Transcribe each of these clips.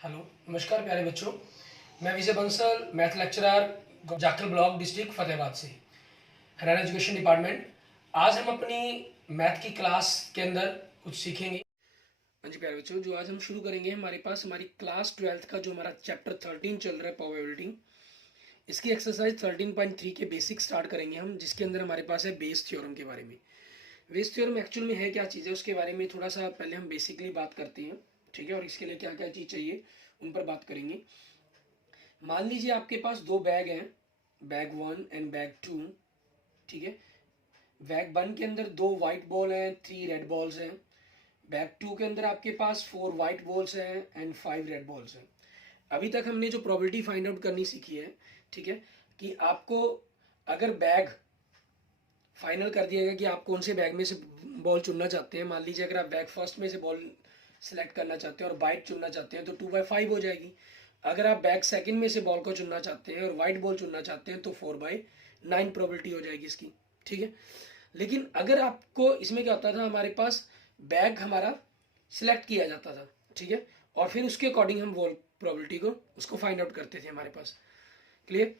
Hello, नमस्कार प्यारे बच्चों। मैं Vijay Bansal, math lecturer, Jakhal block, district Fatehabad से, हरियाणा एजुकेशन डिपार्टमेंट। आज हम अपनी मैथ की क्लास के अंदर कुछ सीखेंगे। हाँ जी प्यारे बच्चों, जो आज हम शुरू करेंगे, हमारे पास हमारी क्लास 12th का जो हमारा चैप्टर 13 चल रहा है, प्रोबेबिलिटी, इसकी एक्सरसाइज 13.3 के बेसिक स्टार्ट करेंगे हम, जिसके अंदर हमारे पास है बेस थ्योरम के बारे में। बेस थ्योरम एक्चुअल में है क्या चीज़ है, उसके बारे में थोड़ा सा पहले हम बेसिकली बात करते हैं, ठीक है। और इसके लिए क्या क्या चीज़ चाहिए उन पर बात करेंगे। मान लीजिए आपके पास दो बैग हैं, बैग 1 एंड बैग 2, ठीक है। बैग 1 के अंदर 2 वाइट बॉल हैं, 3 रेड बॉल्स हैं। बैग 2 के अंदर आपके पास 4 वाइट बॉल्स हैं एंड 5 रेड बॉल्स हैं। अभी तक हमने जो प्रोबेबिलिटी फाइंड आउट करनी सीखी है, ठीक है, कि आपको अगर बैग फाइनल कर दिया गया कि आप कौन से बैग में से बॉल चुनना चाहते हैं। मान लीजिए अगर आप बैग फर्स्ट में से बॉल सेलेक्ट करना चाहते हैं और वाइट चुनना चाहते हैं तो 2/5 हो जाएगी। अगर आप बैग सेकंड में से बॉल को चुनना चाहते हैं और वाइट बॉल चुनना चाहते हैं तो 4/9 प्रोबेबिलिटी हो जाएगी इसकी, ठीक है। लेकिन अगर आपको इसमें क्या होता था, हमारे पास बैग हमारा सिलेक्ट किया जाता था, ठीक है, और फिर उसके अकॉर्डिंग हम बॉल प्रोबेबिलिटी को उसको फाइंड आउट करते थे हमारे पास। क्लियर।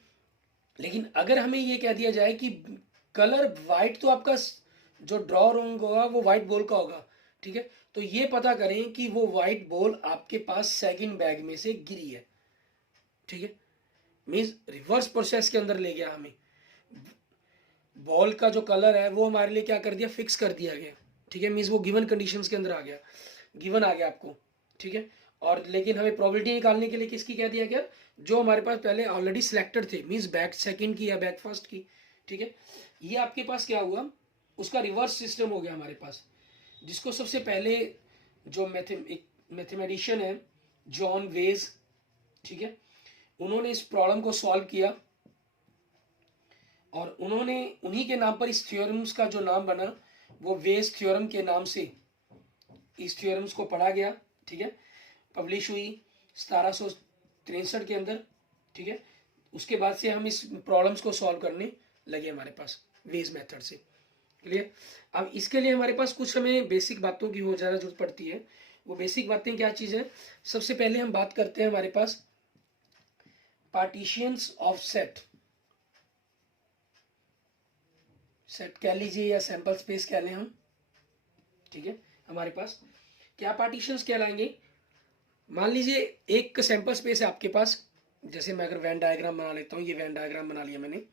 लेकिन अगर हमें ये कह दिया जाए कि कलर वाइट तो आपका जो ड्रॉ रंग होगा वो वाइट बॉल का होगा, ठीक है, तो ये पता करें कि वो वाइट बॉल आपके पास सेकंड बैग में से गिरी है, ठीक है। मीन्स रिवर्स प्रोसेस के अंदर ले गया हमें। बॉल का जो कलर है वो हमारे लिए क्या कर दिया, फिक्स कर दिया गया, ठीक है। मीन्स वो गिवन कंडीशंस के अंदर आ गया, गिवन आ गया आपको, ठीक है। और लेकिन हमें प्रोबेबिलिटी निकालने के लिए किसकी कह दिया गया, जो हमारे पास पहले ऑलरेडी सिलेक्टेड थे, मीन्स बैक सेकंड की या बैक फर्स्ट की, ठीक है। ये आपके पास क्या हुआ, उसका रिवर्स सिस्टम हो गया हमारे पास, जिसको सबसे पहले जो मैथमेटिशियन है जॉन वेज, ठीक है, उन्होंने इस प्रॉब्लम को सॉल्व किया और उन्होंने उन्हीं के नाम पर इस थ्योरम्स का जो नाम बना वो वेज थ्योरम के नाम से इस थ्योरम्स को पढ़ा गया, ठीक है। पब्लिश हुई 1763 के अंदर, ठीक है। उसके बाद से हम इस प्रॉब्लम्स को सॉल्व करने लगे हमारे पास वेज मेथड से। क्लियर। अब इसके लिए हमारे पास कुछ हमें बेसिक बातों की हो ज़्यादा जरूरत पड़ती है। वो बेसिक बातें क्या चीज़ है, सबसे पहले हम बात करते हैं हमारे पास पार्टीशियंस ऑफ सेट, सेट कह लीजिए या सैंपल स्पेस कह लें हम, ठीक है। हमारे पास क्या पार्टीशंस कहलाएंगे, मान लीजिए एक सैंपल स्पेस है आपके पास, जैसे मैं अगर वैन डायग्राम बना लेता हूँ, ये वैन डायग्राम बना लिया मैंने।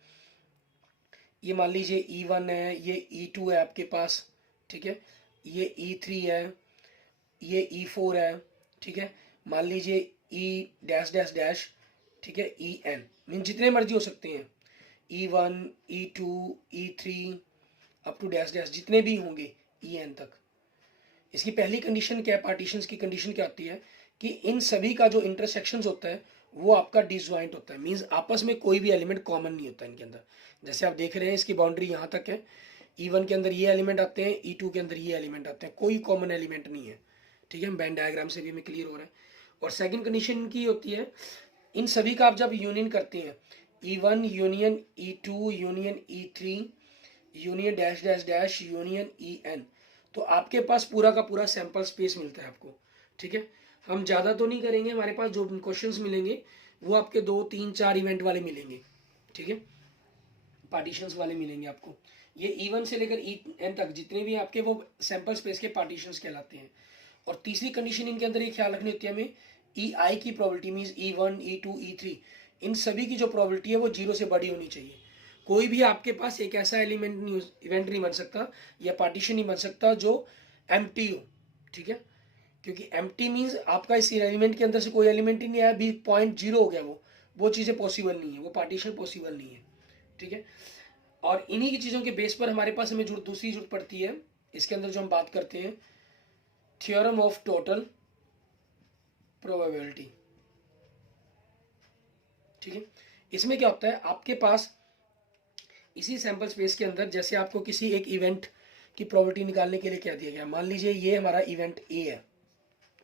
ये मान लीजिए E1 है, ये E2 है आपके पास, ठीक है, ये E3 है, ये E4 है, ठीक है। मान लीजिए E डैश डैश डैश, ठीक है, EN मीन जितने मर्जी हो सकते हैं, E1 E2 E3 up to dash dash जितने भी होंगे EN तक। इसकी पहली कंडीशन क्या है, पार्टीशंस की कंडीशन क्या होती है कि इन सभी का जो इंटरसेक्शंस होता है वो आपका डिसजॉइंट होता है, मींस आपस में कोई भी एलिमेंट कॉमन नहीं होता इनके अंदर। जैसे आप देख रहे हैं इसकी बाउंड्री यहाँ तक है, E1 के अंदर ये एलिमेंट आते हैं, E2 के अंदर ये एलिमेंट आते हैं, कोई कॉमन एलिमेंट नहीं है, ठीक है। वेन डायग्राम से भी हमें क्लियर हो रहा है। और सेकेंड कंडीशन की होती है, इन सभी का आप जब यूनियन करते हैं, E1 union E2 union E3 union dash dash dash union EN, तो आपके पास पूरा का पूरा सैंपल स्पेस मिलता है आपको, ठीक है। हम ज़्यादा तो नहीं करेंगे, हमारे पास जो क्वेश्चंस मिलेंगे वो आपके 2 3 4 इवेंट वाले मिलेंगे, ठीक है, पार्टीशंस वाले मिलेंगे आपको। ये E1 से लेकर EN तक जितने भी आपके वो सैंपल स्पेस के पार्टीशंस कहलाते हैं। और तीसरी कंडीशन इनके अंदर ये ख्याल रखनी होती है हमें, EI की probability means E1 E2 E3 इन सभी की जो प्रोबेबिलिटी है वो 0 से बड़ी होनी चाहिए। कोई भी आपके पास एक ऐसा एलिमेंट नहीं, इवेंट नहीं बन सकता या पार्टीशन नहीं बन सकता जो एम्प्टी हो, ठीक है। क्योंकि एम्प्टी मीन्स आपका इस एलिमेंट के अंदर से कोई एलिमेंट ही नहीं आया, भी 0.0 हो गया, वो चीज़ें पॉसिबल नहीं है, वो पार्टीशन पॉसिबल नहीं है, ठीक है। और इन्हीं की चीज़ों के बेस पर हमारे पास हमें दूसरी जरूरत पड़ती है, इसके अंदर जो हम बात करते हैं थ्योरम ऑफ टोटल प्रोबेबिलिटी, ठीक है। इसमें क्या होता है, आपके पास इसी सैंपल स्पेस के अंदर जैसे आपको किसी एक इवेंट की प्रोबेबिलिटी निकालने के लिए क्या दिया गया, मान लीजिए ये हमारा इवेंट ए है,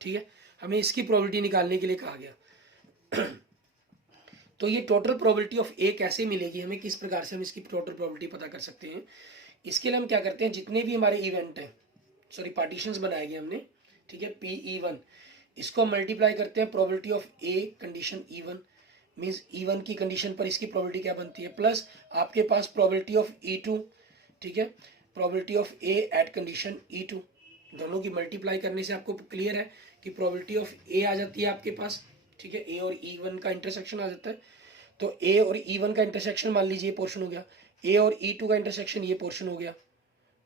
ठीक है, हमें इसकी प्रोबेबिलिटी निकालने के लिए कहा गया। तो ये टोटल प्रोबेबिलिटी ऑफ ए कैसे मिलेगी हमें, किस प्रकार से हम इसकी टोटल प्रोबेबिलिटी पता कर सकते हैं। इसके लिए हम क्या करते हैं, जितने भी हमारे इवेंट हैं, सॉरी पार्टीशंस बनाए गए हमने, ठीक है, PE1 इसको मल्टीप्लाई करते हैं probability of A condition E1, means E1 की कंडीशन पर इसकी प्रोबेबिलिटी क्या बनती है, प्लस आपके पास प्रोबेबिलिटी ऑफ E2, ठीक है, probability of A at condition E2, दोनों की मल्टीप्लाई करने से आपको क्लियर है कि प्रोबेबिलिटी ऑफ ए आ जाती है आपके पास, ठीक है, ए और E1 का इंटरसेक्शन आ जाता है। तो ए और E1 का इंटरसेक्शन मान लीजिए ये पोर्शन हो गया, ए और E2 का इंटरसेक्शन ये पोर्शन हो गया।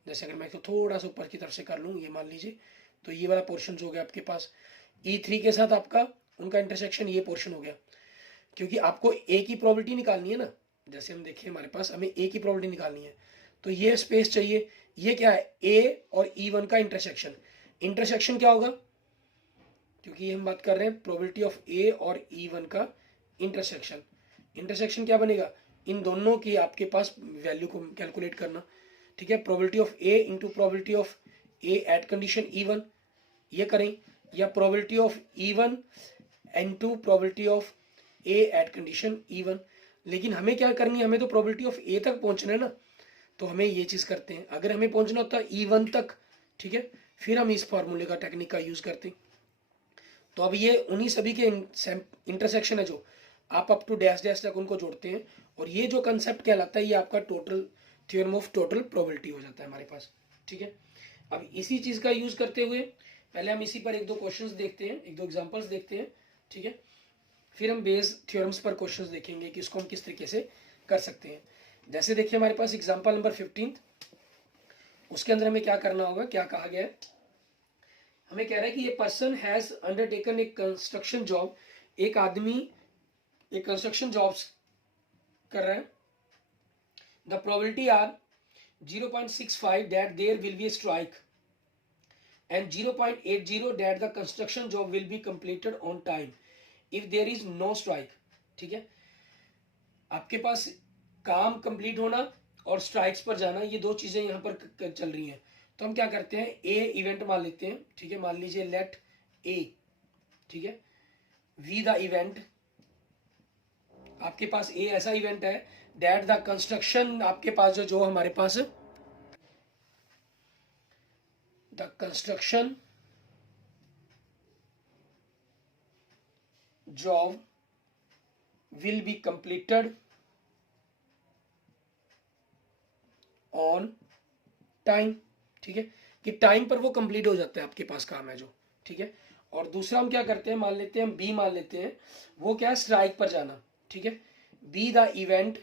जैसे अगर मैं इसको थोड़ा सा ऊपर की तरफ से कर लूँ, ये मान लीजिए, तो ये वाला पोर्शन हो गया आपके पास। E3 के साथ आपका उनका इंटरसेक्शन ये पोर्शन हो गया, क्योंकि आपको ए की प्रोबेबिलिटी निकालनी है ना। जैसे हम देखें हमारे पास हमें ए की प्रोबेबिलिटी निकालनी है, तो ये स्पेस चाहिए। ये क्या है, ए और E1 का इंटरसेक्शन। इंटरसेक्शन क्या होगा, क्योंकि हम बात कर रहे हैं प्रोबेबिलिटी ऑफ ए और E1 का इंटरसेक्शन। इंटरसेक्शन क्या बनेगा, इन दोनों की आपके पास वैल्यू को कैलकुलेट करना, ठीक है। Probability of A into probability of A at condition E1 ये करें, या probability of E1 into probability of A at condition E1। लेकिन हमें क्या करनी है, हमें तो प्रोबेबिलिटी ऑफ ए तक पहुंचना है ना, तो हमें ये चीज़ करते हैं। अगर हमें पहुंचना होता है E1 तक, ठीक है, फिर हम इस फार्मूले का टेक्निक का यूज़ करते हैं। तो अब ये उन्हीं सभी के इंटरसेक्शन है जो आप अप टू डैश डैश तक उनको जोड़ते हैं, और ये जो कंसेप्ट कहलाता है ये आपका total theorem of total probability हो जाता है हमारे पास, ठीक है। अब इसी चीज़ का यूज़ करते हुए पहले हम इसी पर एक दो क्वेश्चंस देखते हैं, एक दो एग्जांपल्स देखते हैं, ठीक है। फिर हम बेस थ्योरम्स पर क्वेश्चंस देखेंगे कि इसको हम किस तरीके से कर सकते हैं। जैसे देखिए हमारे पास एग्जांपल नंबर 15, उसके अंदर हमें क्या करना होगा, क्या कहा गया है, हमें कह रहा है कि ये person has undertaken a construction job, एक आदमी एक कंस्ट्रक्शन जॉब्स कर रहा है। The probability are 0.65 that there will be a strike and 0.80 that the construction job will be completed on time if there is no strike, ठीक है। आपके पास काम कंप्लीट होना और स्ट्राइक्स पर जाना, ये दो चीजें यहाँ पर चल रही हैं। तो हम क्या करते हैं, ए इवेंट मान लेते हैं, ठीक है, मान लीजिए लेट ए, ठीक है, वी द इवेंट, आपके पास ए ऐसा इवेंट है दैट द कंस्ट्रक्शन, आपके पास जो हमारे पास the construction job will be completed on time, ठीक है, कि टाइम पर वो कंप्लीट हो जाता है आपके पास काम है जो, ठीक है। और दूसरा हम क्या करते हैं, मान लेते हैं हम बी मान लेते हैं, वो क्या है, स्ट्राइक पर जाना, ठीक है, बी द इवेंट,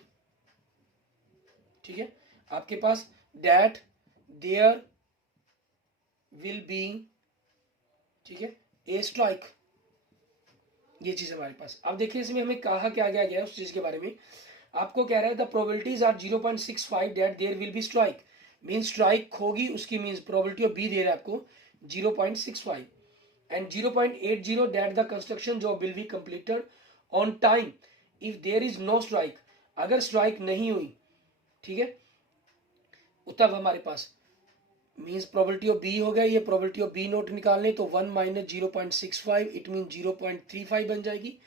ठीक है, आपके पास दैट देयर विल बी, ठीक है, ए स्ट्राइक, ये चीज हमारे पास। अब देखिए इसमें हमें कहा क्या गया है उस चीज के बारे में, आपको कह रहा है the probabilities are 0.65 that there will be strike, mean strike होगी उसकी, मीन्स प्रोबेबिलिटी ऑफ बी दे रहा है आपको 0.65 and 0.80 that the construction job will be completed on time if there is no strike, अगर स्ट्राइक नहीं हुई, ठीक है, तब हमारे पास मीन्स प्रोबेबिलिटी ऑफ बी हो गया, ये प्रोबेबिलिटी ऑफ बी नोट निकालने, तो 1 माइनस 0.65 इट मीन 0.35 बन जाएगी।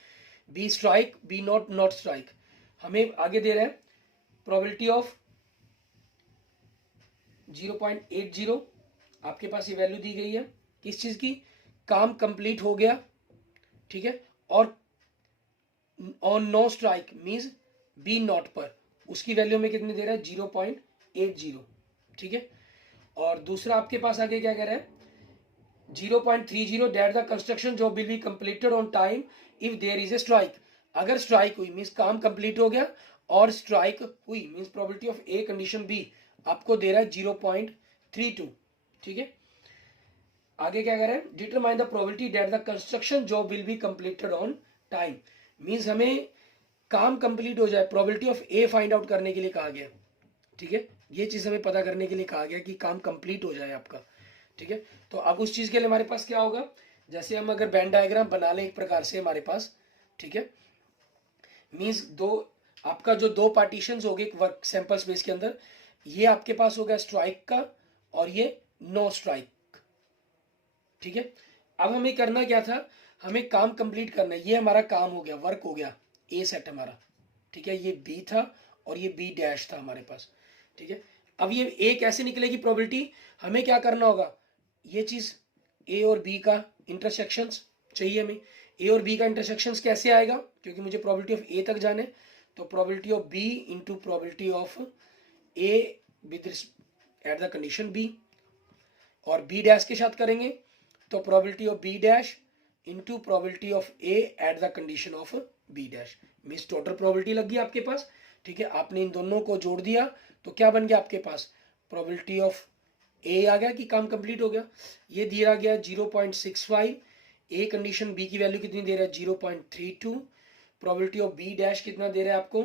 B strike, B not not strike, हमें आगे दे रहा है प्रोबेबिलिटी ऑफ 0.80, आपके पास ये वैल्यू दी गई है किस चीज की, काम कंप्लीट हो गया, ठीक है, और on no strike means B not पर, उसकी वैल्यू में कितने दे रहा है 0.80, ठीक है। और दूसरा आपके पास आगे क्या कह रहा है 0.30 that the construction job will be completed on time if there is a strike, अगर स्ट्राइक हुई मीन्स काम कंप्लीट हो गया और स्ट्राइक हुई means probability of A condition B आपको दे रहा है 0.32, ठीक है। आगे क्या कह रहा है, determine the probability that the construction job will be completed on time, means हमें काम कंप्लीट हो जाए, probability of A find out करने के लिए कहा गया, ठीक है, ये चीज हमें पता करने के लिए कहा गया कि काम कंप्लीट हो जाए आपका, ठीक है। तो अब उस चीज के लिए हमारे पास क्या होगा, जैसे हम अगर वेन डायग्राम बना लें एक प्रकार से हमारे पास, ठीक है, मीन्स दो आपका जो दो पार्टीशन हो गए वर्क सैंपल स्पेस के अंदर, ये आपके पास हो गया स्ट्राइक का और ये नो स्ट्राइक, ठीक है। अब हमें करना क्या था, हमें काम कंप्लीट करना है, ये हमारा काम हो गया, वर्क हो गया, ए सेट हमारा, ठीक है, ये बी था और ये बी डैश था हमारे पास, ठीक है। अब ये ए कैसे निकलेगी प्रोबेबिलिटी, हमें क्या करना होगा, ये चीज ए और बी का इंटरसेक्शंस, चाहिए हमें। ए और बी का इंटरसेक्शन कैसे आएगा, क्योंकि मुझे प्रोबेबिलिटी ऑफ ए तक जाने, तो probability of B into probability of A with at the condition B, और बी डैश के साथ करेंगे तो probability of B dash into probability of A at the condition of B dash, means total probability लग गई आपके पास। ठीक है, आपने इन दोनों को जोड़ दिया तो क्या बन गया आपके पास, प्रोबेबिलिटी ऑफ ए आ गया कि काम कंप्लीट हो गया। ये दिया गया 0.65, ए कंडीशन बी की वैल्यू कितनी दे रहा है 0.32, प्रोबेबिलिटी ऑफ बी डैश कितना दे रहा है आपको,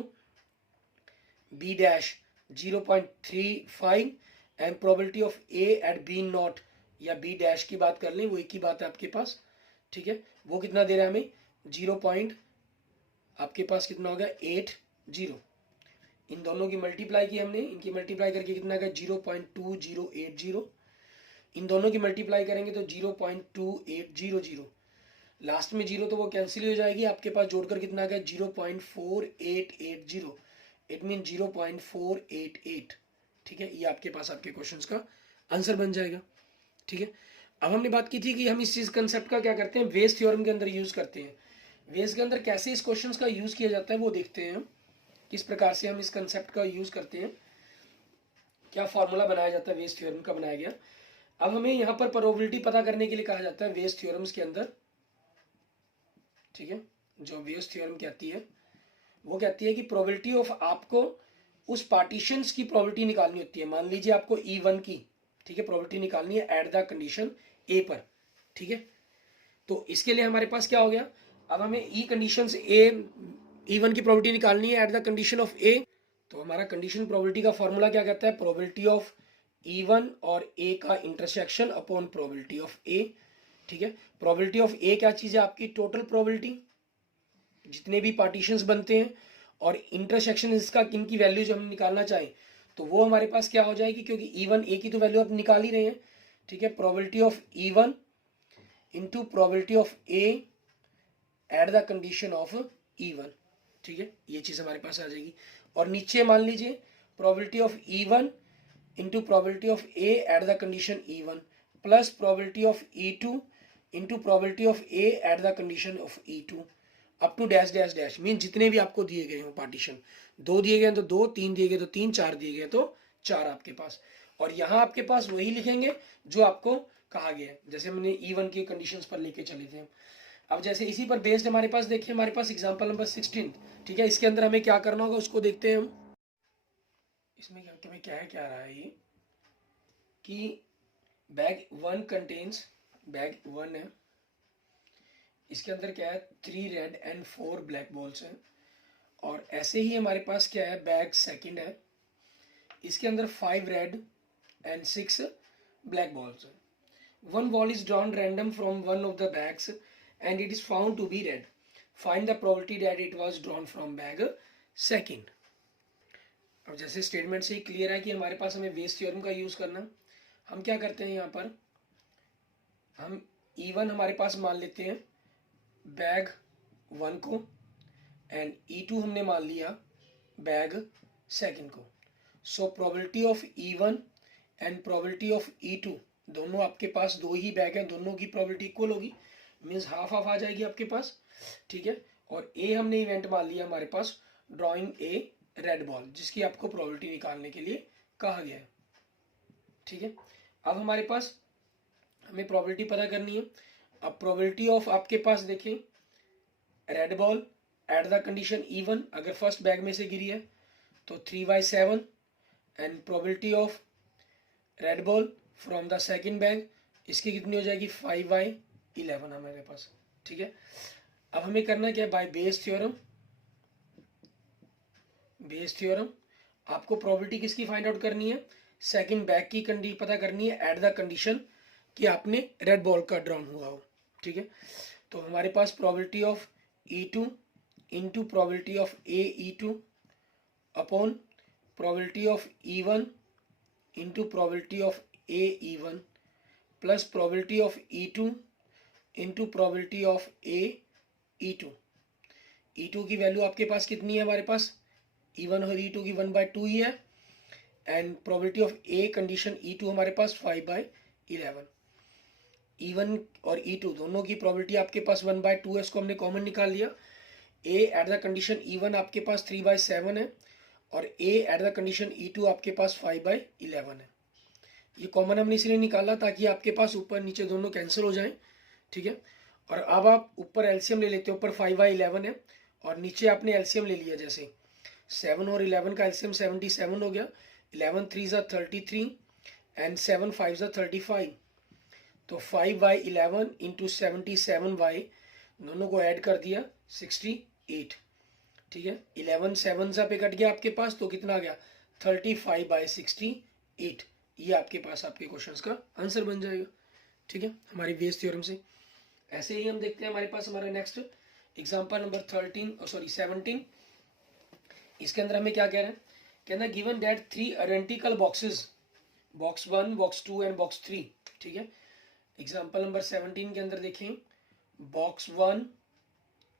B dash 0.35, and probability of A at B not या बी डैश की बात कर लें, वो एक ही बात है आपके पास। ठीक है, वो कितना दे रहा है हमें 0. आपके पास कितना हो गया 80। इन दोनों की मल्टीप्लाई की हमने, इनकी मल्टीप्लाई करके कितना गया 0.2080, इन दोनों की मल्टीप्लाई करेंगे तो 0.2800, लास्ट में जीरो तो वो कैंसिल हो जाएगी, आपके पास जोड़कर कितना गया 0.4880, इट मीन 0.488। ठीक है, ये आपके पास आपके क्वेश्चंस का आंसर बन जाएगा। ठीक है, अब हमने बात की थी कि हम इस चीज कंसेप्ट का क्या करते हैं, वेज थ्योरम के अंदर यूज करते हैं। वेज के अंदर कैसे इस क्वेश्चंस का यूज किया जाता है वो देखते हैं हम, किस प्रकार से हम इस कंसेप्ट का यूज करते हैं, क्या फॉर्मूला बनाया जाता है वेज थ्योरम का बनाया गया। अब हमें यहाँ पर प्रोबेबिलिटी पता करने के लिए कहा जाता है वेज थ्योरम्स के अंदर। ठीक है, जो वेज थ्योरम कहती है वो कहती है कि प्रोबेबिलिटी ऑफ आपको उस पार्टीशंस की प्रोबेबिलिटी निकालनी होती है। मान लीजिए आपको E1 की, ठीक है, प्रोबेबिलिटी निकालनी है एट द कंडीशन ए पर। ठीक है, तो इसके लिए हमारे पास क्या हो गया, अब हमें ई कंडीशंस E1 की प्रोबेबिलिटी निकालनी है एट द कंडीशन ऑफ ए। तो हमारा कंडीशन प्रोबेबिलिटी का फॉर्मूला क्या कहता है, प्रोबेबिलिटी ऑफ E1 और ए का इंटरसेक्शन अपॉन प्रोबेबिलिटी ऑफ ए। ठीक है, प्रोबेबिलिटी ऑफ ए क्या चीज है आपकी, टोटल प्रोबेबिलिटी, जितने भी पार्टीशंस बनते हैं, और इंटरसेक्शन इसका किन की वैल्यू जो हम निकालना चाहें तो वो हमारे पास क्या हो जाएगी, क्योंकि E1 ए की तो वैल्यू आप निकाल ही रहे हैं। ठीक है, probability of E1 into probability of A at the condition of E1। ठीक है, ये चीज हमारे पास आ जाएगी, और नीचे मान लीजिए probability of E1 into probability of A at the condition E1 plus probability of E2 into probability of A at the condition of E2 up to dash dash dash, mean जितने भी आपको दिए गए हो पार्टीशन, 2 दिए गए तो 2, 3 दिए गए तो 3, 4 दिए गए तो 4 आपके पास। और यहाँ आपके पास वही लिखेंगे जो आपको कहा गया है, जैसे हमने E1 की कंडीशंस पर लेके चले थे। अब जैसे इसी पर बेस्ड हमारे पास देखिए, हमारे पास एग्जांपल नंबर 16। ठीक है, इसके अंदर हमें क्या करना होगा उसको देखते हैं हम। इसमें क्या है, क्या रहा है ये कि बैग 1 कंटेन्स, बैग 1 है, इसके अंदर क्या है 3 रेड एंड 4 ब्लैक बॉल्स हैं, और ऐसे ही हमारे पास क्या है बैग सेकंड है, इसके अंदर 5 रेड एंड 6 ब्लैक बॉल्स हैं। One ball is drawn random from one of the bags and it is found to be red. Find the probability that it was drawn from bag second. अब जैसे statement से ही clear है कि हमारे पास हमें veg theorem का use करना, हम क्या करते हैं यहाँ पर, हम E1 हमारे पास मान लेते हैं बैग 1 को, एंड E2 हमने मान लिया बैग सेकंड को। So probability of E1 and probability of E2, दोनों आपके पास 2 ही बैग हैं, दोनों की प्रोबेबिलिटी इक्वल होगी, मीन्स हाफ हाफ आ जाएगी आपके पास। ठीक है, और ए हमने इवेंट मान लिया हमारे पास ड्रॉइंग ए रेड बॉल, जिसकी आपको प्रोबेबिलिटी निकालने के लिए कहा गया है। ठीक है, अब हमारे पास हमें प्रोबेबिलिटी पता करनी है। अब प्रोबेबिलिटी ऑफ आपके पास देखें red ball eight the condition E1, अगर फर्स्ट बैग में से गिरी है तो 3/7, and probability of red ball from the second bag, इसकी कितनी हो जाएगी 5/11 हमारे पास। ठीक है, अब हमें करना क्या है, by Bayes theorem, Bayes theorem आपको प्रोबेबिलिटी किसकी फाइंड आउट करनी है, सेकंड बैग की कंडी पता करनी है एट द कंडीशन कि आपने रेड बॉल का ड्रॉन हुआ हो। ठीक है, तो हमारे पास probability of E2 into probability of E2 upon probability of E1 into probability of E1 plus probability of E2 into probability of E2। E2 की वैल्यू आपके पास कितनी है, हमारे पास E1 और E2 की 1/2 ही है, and probability of A condition E2 हमारे पास 5/11। E1 और E2 दोनों की प्रोबेबिलिटी आपके पास 1/2 है, इसको हमने कॉमन निकाल लिया। A at the condition E1 आपके पास 3/7 है और A at the condition E2 आपके पास 5/11 है। ये कॉमन हमने इसलिए निकाला ताकि आपके पास ऊपर नीचे दोनों कैंसिल हो जाएं, ठीक है। और अब आप ऊपर एलसीएम ले लेते हो, ऊपर 5/11 है और नीचे आपने एलसीएम ले लिया, जैसे 7 और 11 का एलसीएम 77 हो गया। 11 3 33 एंड 7 5 35, तो 5/11 इंटू 77y दोनों को ऐड कर दिया 68, ठीक है। 11 7 सा पे कट गया आपके पास, तो कितना आ गया 35/68। ये आपके पास आपके क्वेश्चंस का आंसर बन जाएगा, ठीक है, हमारी बेस थ्योरम से। ऐसे ही हम देखते हैं हमारे पास हमारा नेक्स्ट एग्जांपल नंबर 17। इसके अंदर हमें क्या कह रहे हैं, कहना given that 3 identical boxes, box 1 box 2 and box 3, ठीक है। एग्जांपल नंबर 17 के अंदर देखें बॉक्स 1,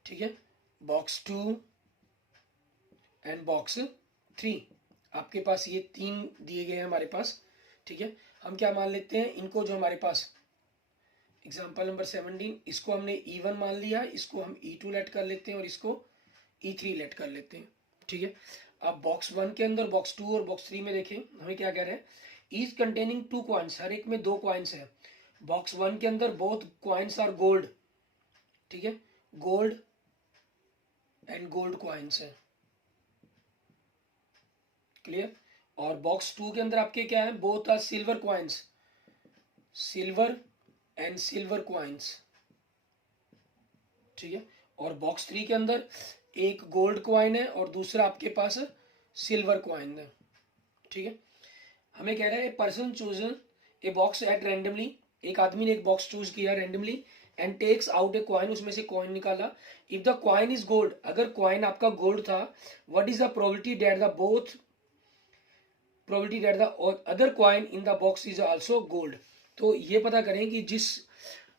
ठीक है, बॉक्स 2 एंड बॉक्स 3, आपके पास ये 3 दिए गए हैं हमारे पास, ठीक है। हम क्या मान लेते हैं इनको, जो हमारे पास एग्जांपल नंबर 17, इसको हमने E1 मान लिया, इसको हम E2 लेट कर लेते हैं और इसको E3 लेट कर लेते हैं, ठीक है। अब बॉक्स 1 के अंदर बॉक्स 2 और बॉक्स 3 में देखें हमें क्या कह रहे हैं, ईच कंटेनिंग 2 कॉइन्स, हर एक में 2 कॉइन्स है। बॉक्स 1 के अंदर बोथ कॉइन्स आर गोल्ड, ठीक है, गोल्ड एंड गोल्ड कॉइन्स है, क्लियर। और बॉक्स 2 के अंदर आपके क्या है, both are silver coins, silver and silver coins, ठीक है। और बॉक्स 3 के अंदर एक गोल्ड कॉइन है और दूसरा आपके पास सिल्वर कॉइन है, ठीक है। हमें कह रहा है person chosen a box at randomly, एक आदमी ने एक बॉक्स चूज किया randomly and takes out a coin, उसमें से कॉइन निकाला। If the coin is gold, अगर कॉइन आपका गोल्ड था, what is the probability that the both probability that the other coin in the box is also gold. तो ये पता करें कि जिस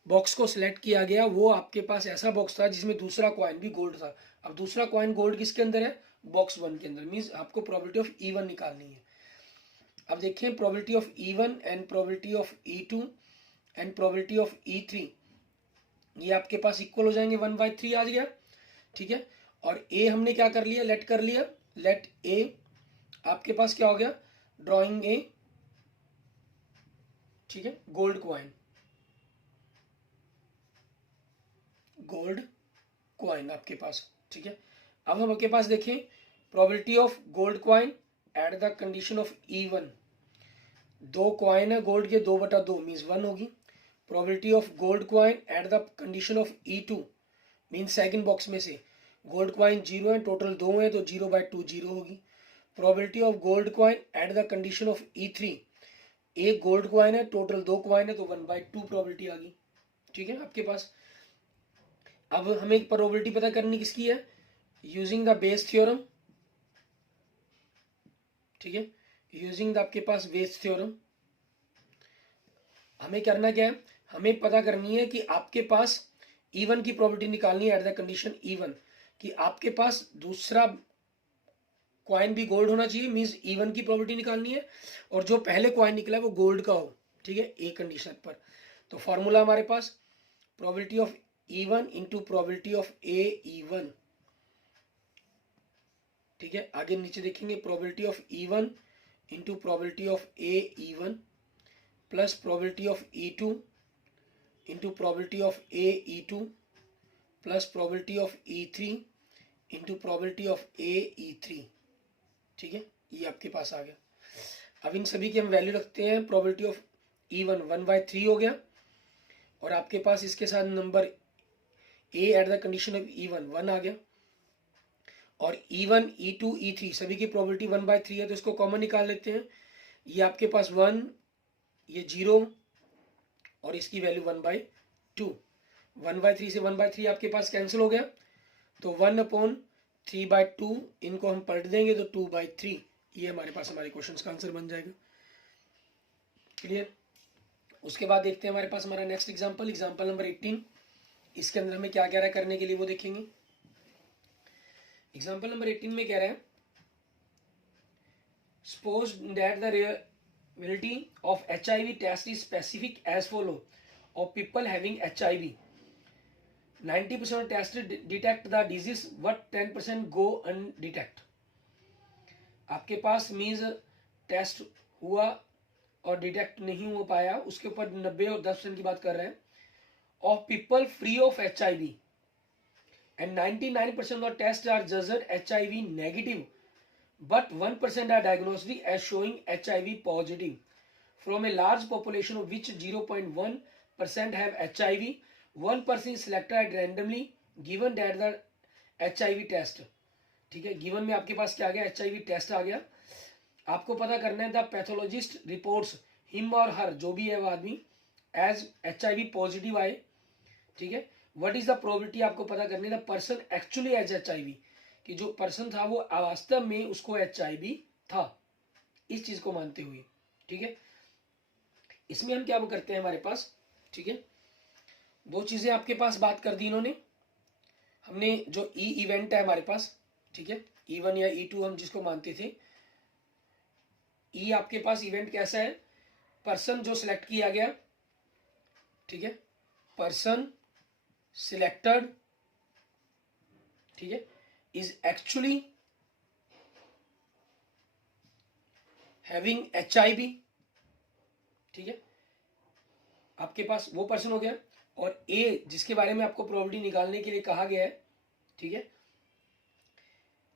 बॉक्स को सिलेक्ट किया गया वो आपके पास ऐसा बॉक्स था जिसमें दूसरा कॉइन भी गोल्ड था। अब दूसरा कॉइन गोल्ड किसके अंदर है, बॉक्स 1 के अंदर, मींस आपको प्रोबेबिलिटी ऑफ E1 निकालनी है। अब देखिए probability of E1 and probability of E2 and probability of E3, ये आपके पास इक्वल हो जाएंगे, 1/3 आ गया, ठीक है। और ए हमने क्या कर लिया, लेट कर लिया, लेट ए आपके पास क्या हो गया, ड्रॉइंग ए, ठीक है, गोल्ड कॉइन, गोल्ड कॉइन आपके पास, ठीक है। अब हम आपके पास देखें probability of gold coin eight the condition of E1, 2 coin है गोल्ड के, 2/2 मीन्स 1 होगी। Probability of gold coin eight the condition of E2 means second box में से गोल्ड कॉइन 0 है, टोटल 2 है, तो 0/2 0 होगी। Probability of gold coin eight the condition of E3, एक गोल्ड कॉइन है, टोटल 2 कॉइन है, तो 1/2 प्रोबेबिलिटी आ गई, ठीक है आपके पास। अब हमें प्रोबेबिलिटी पता करनी किसकी है, यूजिंग द बेस थ्योरम, ठीक है, यूजिंग द आपके पास बेस थ्योरम। हमें करना क्या है, हमें पता करनी है कि आपके पास E1 की प्रोबेबिलिटी निकालनी है एट द कंडीशन E1, कि आपके पास दूसरा कॉइन भी गोल्ड होना चाहिए, मींस E1 की प्रोबेबिलिटी निकालनी है, और जो पहले कॉइन निकला है वो गोल्ड का हो, ठीक है, ए कंडीशन पर। तो फॉर्मूला हमारे पास probability of E1 into probability of E1, ठीक है। आगे नीचे देखेंगे probability of E1 into probability of E1 plus probability of E2 into probability of E2 plus probability of E3 into probability of E3, ठीक है, ये आपके पास आ गया। अब इन सभी की हम वैल्यू रखते हैं, प्रोबेबिलिटी ऑफ E1 1/3 हो गया, और आपके पास इसके साथ number A at the condition of E1 1 आ गया, और E1 E2 E3 सभी की प्रोबेबिलिटी 1/3 है, तो इसको कॉमन निकाल लेते हैं। ये आपके पास 1, ये 0 और इसकी वैल्यू 1/2, 1/3 से 1/3 आपके पास कैंसिल हो गया, तो 1/3/2 इनको हम पलट देंगे तो 2/3, ये हमारे पास हमारे क्वेश्चन का आंसर बन जाएगा, क्लियर। उसके बाद देखते हैं हमारे पास हमारा नेक्स्ट एग्जांपल, एग्जांपल नंबर 18। इसके अंदर हमें क्या कह रहा है करने के लिए वो देखेंगे। एग्जांपल नंबर 18 में कह रहा है suppose that the reality of HIV test is specific as follow, of people having HIV. 90% of tests detect the disease, but 10% go undetect. आपके पास मीन्स टेस्ट हुआ और डिटेक्ट नहीं हो पाया, उसके ऊपर 90 और 10% की बात कर रहे हैं. Of people free of HIV and 99% of tests are judged HIV negative, but 1% are diagnosed as showing HIV positive. From a large population of which 0.1% have HIV, one person is selected randomly given that the HIV test. ठीक है, given में आपके पास क्या आ गया, HIV test आ गया. आपको पता करना है द पैथोलॉजिस्ट रिपोर्ट्स हिम और हर, जो भी है वो आदमी, एज HIV पॉजिटिव आए. ठीक है, व्हाट इज द प्रोबेबिलिटी आपको पता करनी है the person actually has HIV, कि जो पर्सन था वो वास्तव में उसको HIV था, इस चीज को मानते हुए. ठीक है, इसमें हम क्या करते हैं हमारे पास. ठीक है, दो चीजें आपके पास बात कर दी इन्होंने. हमने जो इवेंट है हमारे पास, ठीक है, E1 या E2 हम जिसको मानते थे. आपके पास इवेंट कैसा है, पर्सन जो सिलेक्ट किया गया. ठीक है, पर्सन सिलेक्टेड, ठीक है, इज एक्चुअली हैविंग HIV. ठीक है, आपके पास वो पर्सन हो गया. और ए जिसके बारे में आपको प्रोबेबिलिटी निकालने के लिए कहा गया है. ठीक है,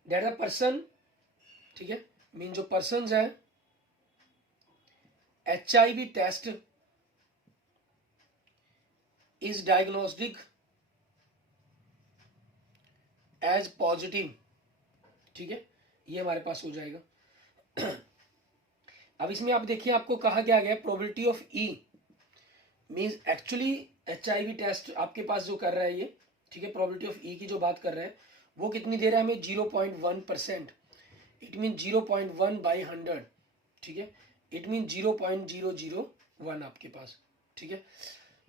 दैट द पर्सन, ठीक है, मीन जो पर्सन है HIV test is diagnostic as positive. ठीक है, ये हमारे पास हो जाएगा. अब इसमें आप देखिए आपको कहा क्या गया, probability of E means actually HIV test आपके पास जो कर रहा है ये. ठीक है, प्रोबेबिलिटी ऑफ E की जो बात कर रहे हैं वो कितनी दे रहा है हमें, 0.1%. It mean 0.1 by 100. ठीक है, इट मीन 0.001 आपके पास. ठीक है,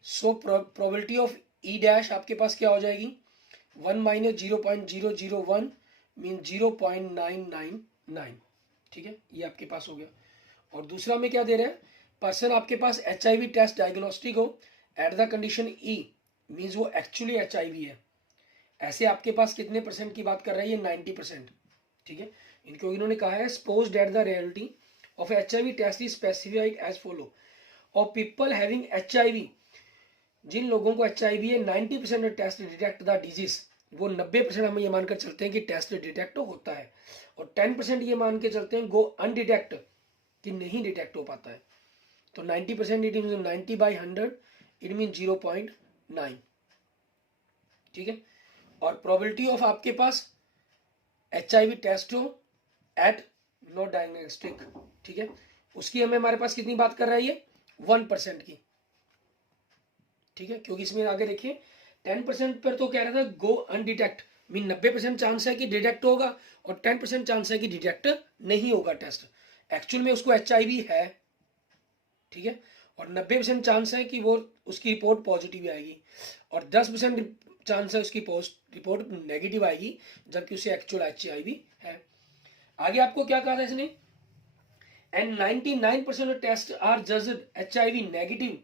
so probability of E dash आपके पास क्या हो जाएगी, 1 माइनस 0.001 मीन 0.999. ठीक है, ये आपके पास हो गया. और दूसरा में क्या दे रहा है, पर्सन आपके पास HIV टेस्ट डायग्नोस्टिक हो eight the condition E means वो एक्चुअली HIV है. ऐसे आपके पास कितने परसेंट की बात कर रहा है ये, 90%. ठीक है, इनको इन्होंने कहा है suppose that the reality of HIV test is specified as follow. Of people having HIV, जिन लोगों को HIV है 90% टेस्ट डिटेक्ट द डिजीज. वो 90% हम ये मानकर चलते हैं कि टेस्ट डिटेक्ट होता है, और 10% ये मान के चलते हैं गो अनडिटेक्ट, कि नहीं डिटेक्ट हो पाता है. तो 90% it mean 90 by 100 it mean 0.9. ठीक है, और प्रोबेबिलिटी ऑफ आपके पास HIV टेस्ट हो एट नो डायग्नोस्टिक. ठीक है, उसकी हमें हमारे पास कितनी बात कर रहा है ये, 1% की. ठीक है, क्योंकि इसमें आगे देखिए 10% पर तो कह रहा था गो अनडिटेक्ट, मीन 90% चांस है कि डिटेक्ट होगा और 10% चांस है कि डिटेक्ट नहीं होगा टेस्ट. एक्चुअल में उसको HIV है. ठीक है, और 90% चांस है कि वो उसकी रिपोर्ट पॉजिटिव आएगी, और 10% चांस है उसकी रिपोर्ट नेगेटिव आएगी, जबकि उसे एक्चुअल HIV है. आगे आपको क्या कहा था इसने, and 99% of test are judged HIV negative,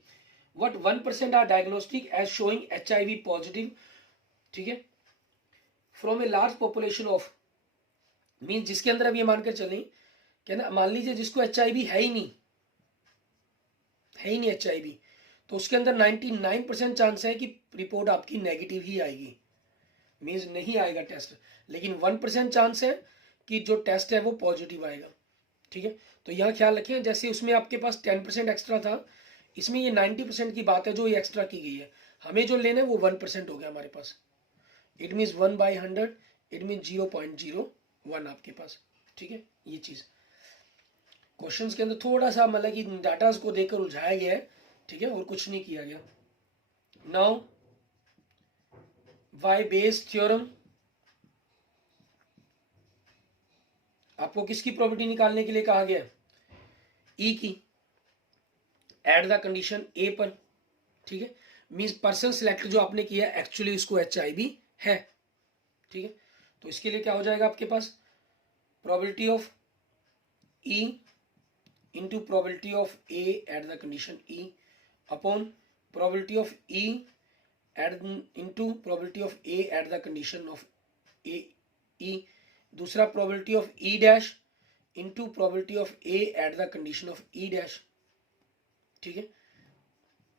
what 1% are diagnostic as showing HIV positive. ठीक है, from a large population of, mean जिसके अंदर अब ये मानकर चलें क्या ना, मान लीजिए जिसको HIV है ही नहीं HIV, तो उसके अंदर 99% चांस है कि रिपोर्ट आपकी नेगेटिव ही आएगी, मीन्स नहीं आएगा टेस्ट. लेकिन 1% चांस है कि जो टेस्ट है वो पॉजिटिव आएगा. ठीक है, तो यहाँ ख्याल रखें, जैसे उसमें आपके पास 10% एक्स्ट्रा था, इसमें ये 90% की बात है जो ये एक्स्ट्रा की गई है. हमें जो लेना है वो 1% हो गया हमारे पास. It means 1 by 100 it mean 0.01 आपके पास. ठीक है, ये चीज़ क्वेश्चंस के अंदर थोड़ा सा मतलब कि डाटा को देकर उलझाया गया है. ठीक है, और कुछ नहीं किया गया. नाउ वाई बेस थ्योरम, आपको किसकी प्रॉपर्टी निकालने के लिए कहा गया, ई की, एट द कंडीशन ए पर. ठीक है, मीन्स पर्सन सिलेक्ट जो आपने किया एक्चुअली उसको HIV है. ठीक है, तो इसके लिए क्या हो जाएगा आपके पास, probability of E into probability of A at the condition E upon probability of E into probability of A at the condition of E. दूसरा probability of E dash into probability of A at the condition of E dash. ठीक है,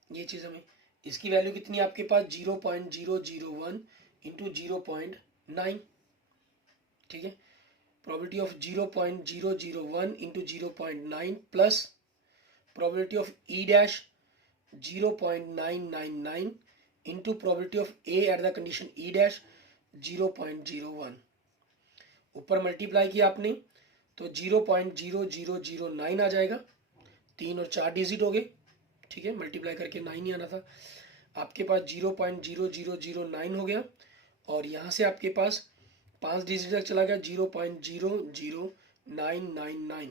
ये चीज हमें, इसकी value कितनी है आपके पास 0.001 इंटू 0.9. ठीक है, probability of 0.001 into 0.9 plus probability of E dash 0.999 into probability of A at the condition E dash 0.01. ऊपर मल्टीप्लाई किया आपने तो 0.0009 आ जाएगा. 3 और 4 डिजिट हो गए. ठीक है, मल्टीप्लाई करके 9 ही आना था. आपके पास 0.0009 हो गया और यहाँ से आपके पास 5 डिजिट तक चला गया 0.00999.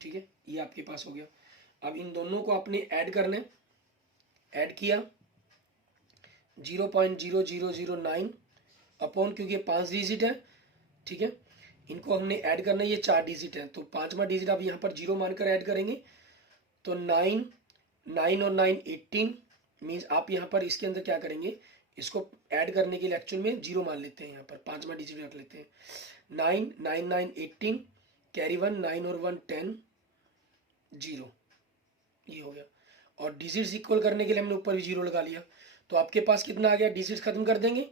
ठीक है, ये आपके पास हो गया. अब इन दोनों को आपने ऐड करना है. ऐड किया 0.0009 अपॉन, क्योंकि 5 डिजिट है. ठीक है, इनको हमने ऐड करना है, ये 4 डिजिट है तो 5वां डिजिट आप यहाँ पर 0 मानकर ऐड करेंगे तो 9 और 9 18 मीन्स आप यहाँ पर इसके अंदर क्या करेंगे, इसको ऐड करने के लिए एक्चुअल में 0 मान लेते हैं. यहाँ पर 5वां डिजिट रख लेते हैं. 9 9 9 18 कैरी 1 9 और 1 10 0. ये हो गया. और डिजिट्स इक्वल करने के लिए हमने ऊपर भी 0 लगा लिया तो आपके पास कितना आ गया. डिजिट्स खत्म कर देंगे.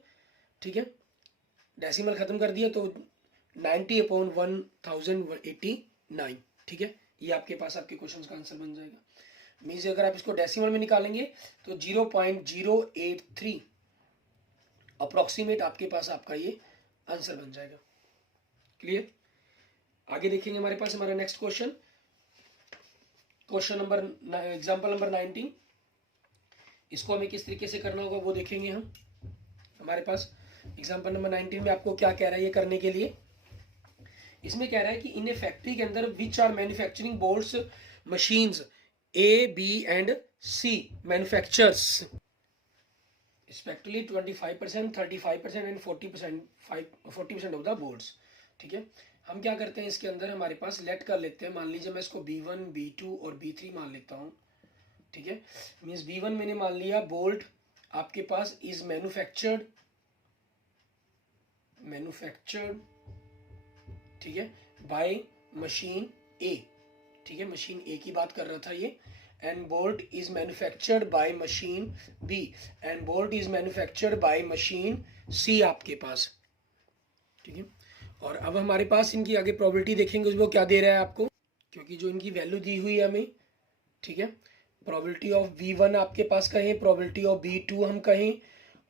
ठीक है, डेसिमल खत्म कर दिया तो 90 अपॉन 1089. ठीक है, ये आपके पास आपके क्वेश्चन का आंसर बन जाएगा. मीन्स अगर आप इसको डेसिमल में निकालेंगे तो 0.083 अप्रोक्सीमेट आपके पास आपका ये आंसर बन जाएगा. क्लियर. आगे देखेंगे हमारे पास हमारा next question, question number example number 19. इसको हमें किस तरीके से करना होगा वो देखेंगे हम. हमारे पास एग्जाम्पल नंबर 19 में आपको क्या कह रहा है ये करने के लिए. इसमें कह रहा है कि इन ए फैक्ट्री के अंदर which are manufacturing bolts machines A, B and C manufactures respectively 25%, 35% and 40% of the boards. ठीक है, हम क्या करते हैं इसके अंदर हमारे पास लेट कर लेते हैं. मान लीजिए मैं इसको B1, B2 और B3 मान लेता हूँ. ठीक है, मीन्स B1 मैंने मान लिया बोल्ट आपके पास इज मैन्युफैक्चर्ड. ठीक है, बाय मशीन A. ठीक है, मशीन ए की बात कर रहा था ये. And bolt is manufactured by machine B and bolt is manufactured by machine C आपके पास. ठीक है, और अब हमारे पास इनकी आगे प्रोबेबिलिटी देखेंगे उसमें क्या दे रहा है आपको, क्योंकि जो इनकी वैल्यू दी हुई है हमें. ठीक है, प्रोबेबिलिटी ऑफ B1 आपके पास कहें, प्रोबेबिलिटी ऑफ B2 हम कहें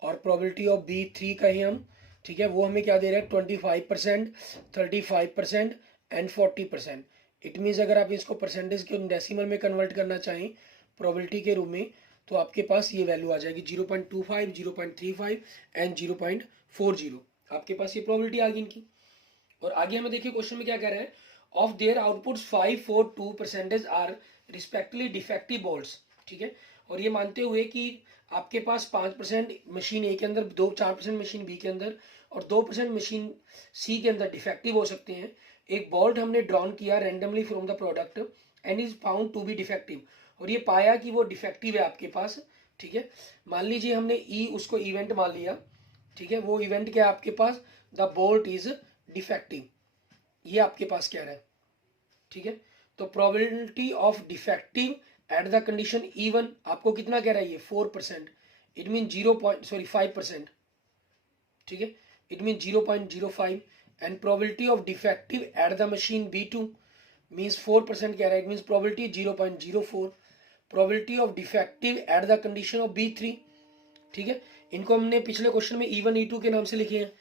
और प्रोबेबिलिटी ऑफ B3 कहें हम. ठीक है, वो हमें क्या दे रहा है 25%, 35% एंड 40%. इट मीन्स अगर आप इसको परसेंटेज के डेसिमल में कन्वर्ट करना चाहें प्रोबेबिलिटी के रूप में तो आपके पास ये वैल्यू आ जाएगी 0.25, 0.35 एंड 0.40. आपके पास ये प्रोबेबिलिटी आ गई इनकी. और आगे हमें देखिए क्वेश्चन में क्या कह रहा है. Of their outputs 5, 4, 2% are respectively defective bolts. ठीक है, और ये मानते हुए कि आपके पास 5% मशीन ए के अंदर, 4% मशीन बी के अंदर और 2% मशीन सी के अंदर डिफेक्टिव हो सकते हैं. एक बोल्ट हमने ड्रॉन किया randomly from the product and is found to be defective, और ये पाया कि वो डिफेक्टिव है आपके पास. ठीक है, मान लीजिए हमने उसको इवेंट मान लिया. ठीक है, वो इवेंट क्या है आपके पास, द बोल्ट इज डिफेक्टिव. ये आपके पास कह रहा है. ठीक है, तो probability of defective eight the condition E1 आपको कितना कह रहा है ये 4%. It mean 5%. ठीक है, it mean 0.05 and probability of defective at the machine B2 means 4% कह रहा है. it means probability 0.04. probability of defective at the condition of B3. ठीक है, इनको हमने पिछले क्वेश्चन में E1, E2 के नाम से लिखे हैं.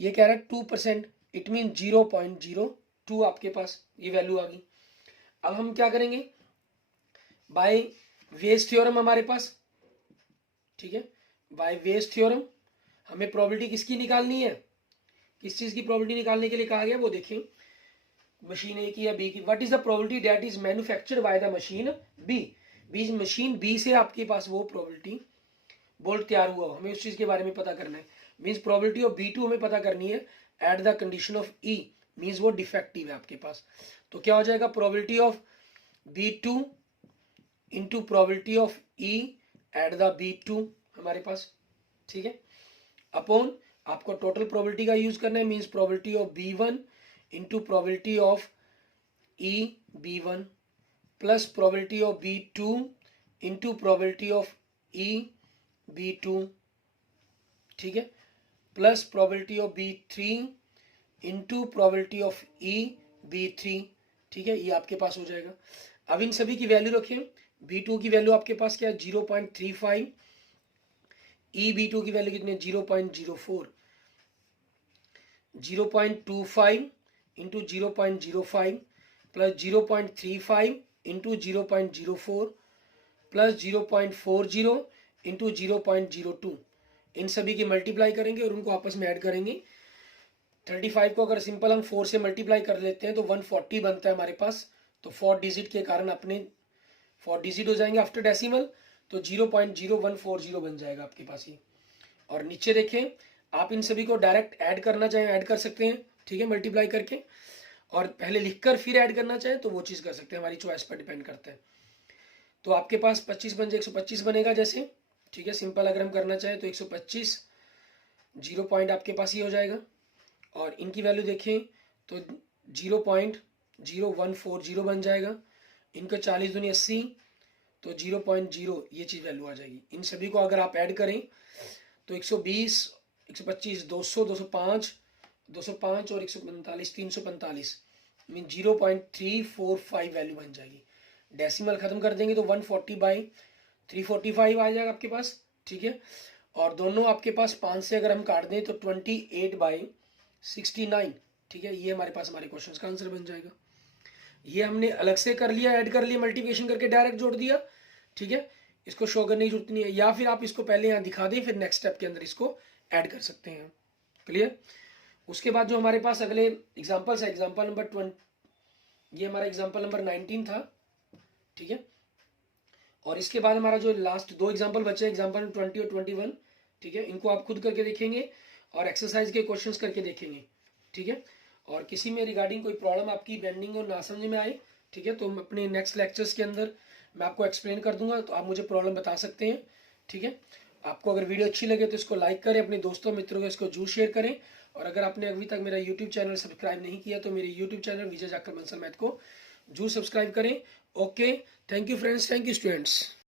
ये कह रहा है 2%. it means 0.02 आपके पास ये वैल्यू आ गई. अब हम क्या करेंगे, बाय वेज थ्योरम हमारे पास. ठीक है, बाय वेज थ्योरम हमें प्रोबेबिलिटी किसकी निकालनी है, किस चीज की प्रोबेबिलिटी निकालने के लिए कहा गया वो देखें. मशीन ए की या बी की. What is the probability that is manufactured by the machine B. Machine B से आपके पास वो प्रोबेबिलिटी बोल्ट तैयार हुआ, हमें उस चीज के बारे में पता करना है. मीन्स प्रोबेबिलिटी ऑफ B2 हमें पता करनी है eight the condition of E. Means वो डिफेक्टिव है आपके पास. तो क्या हो जाएगा, probability of B2 into probability of E at the B2 हमारे पास, ठीक है, अपॉन आपको टोटल प्रोबेबिलिटी का यूज करना है, means probability of B1 into probability of EB1 plus probability of B2 into probability of EB2, ठीक है, plus probability of B3 into probability of EB3, ठीक है, ये आपके पास हो जाएगा। अब इन सभी की वैल्यू रखें। B2 की वैल्यू आपके पास क्या है 0.35, EB2 की वैल्यू कितनी है 0.04, 0.25 into 0.05 plus 0.35 into 0.04 plus 0.40 into 0.02, इन सभी की मल्टीप्लाई करेंगे और उनको आपस में ऐड करेंगे। 35 को अगर सिंपल हम 4 से मल्टीप्लाई कर लेते हैं तो 140 बनता है हमारे पास, तो 4 डिजिट के कारण अपने 4 डिजिट हो जाएंगे आफ्टर डेसिमल, तो 0.0140 बन जाएगा आपके पास ये। और नीचे देखें, आप इन सभी को डायरेक्ट ऐड करना चाहें ऐड कर सकते हैं, ठीक है, मल्टीप्लाई करके, और पहले लिखकर फिर ऐड करना चाहें तो वो चीज़ कर सकते हैं, हमारी चॉइस पर डिपेंड करता है। तो आपके पास 25 बन जाए 125 बनेगा जैसे, ठीक है, सिंपल अगर हम करना चाहें तो 125 जीरो पॉइंट आपके पास ये हो जाएगा, और इनकी वैल्यू देखें तो 0.0140 बन जाएगा, इनका 40 दूनी 80, तो 0.0 ये चीज़ वैल्यू आ जाएगी। इन सभी को अगर आप ऐड करें तो 120, 125, 200, 205, 205 और 145, 345 मीन 0.345 वैल्यू बन जाएगी। डेसिमल खत्म कर देंगे तो 140/345 आ जाएगा आपके पास, ठीक है, और दोनों आपके पास 5 से अगर हम काट दें तो 28/69, ठीक है, ये हमारे पास हमारे क्वेश्चन का आंसर बन जाएगा। ये हमने अलग से कर लिया, ऐड कर लिया, मल्टीप्लिकेशन करके डायरेक्ट जोड़ दिया, ठीक है, इसको शो करने की जरूरत नहीं है, या फिर आप इसको पहले यहाँ दिखा दें फिर नेक्स्ट स्टेप के अंदर इसको ऐड कर सकते हैं। क्लियर? उसके बाद जो हमारे पास अगले एग्जाम्पल्स है, एग्जाम्पल नंबर 20, ये हमारा एग्जाम्पल नंबर 19 था, ठीक है, और इसके बाद हमारा जो लास्ट 2 एग्जाम्पल बचे एग्जाम्पल 20 और 21, ठीक है, इनको आप खुद करके देखेंगे और एक्सरसाइज के क्वेश्चंस करके देखेंगे, ठीक है, और किसी में रिगार्डिंग कोई प्रॉब्लम आपकी बेंडिंग और ना समझ में आए, ठीक है, तो हम अपने नेक्स्ट लेक्चर्स के अंदर मैं आपको एक्सप्लेन कर दूंगा, तो आप मुझे प्रॉब्लम बता सकते हैं, ठीक है। आपको अगर वीडियो अच्छी लगे तो इसको लाइक करें, अपने दोस्तों मित्रों को इसको जरूर शेयर करें, और अगर आपने अभी तक मेरा यूट्यूब चैनल सब्सक्राइब नहीं किया तो मेरे यूट्यूब चैनल विजय जाखड़ बंसल मैथ को जरूर सब्सक्राइब करें। Okay, thank you friends, thank you students.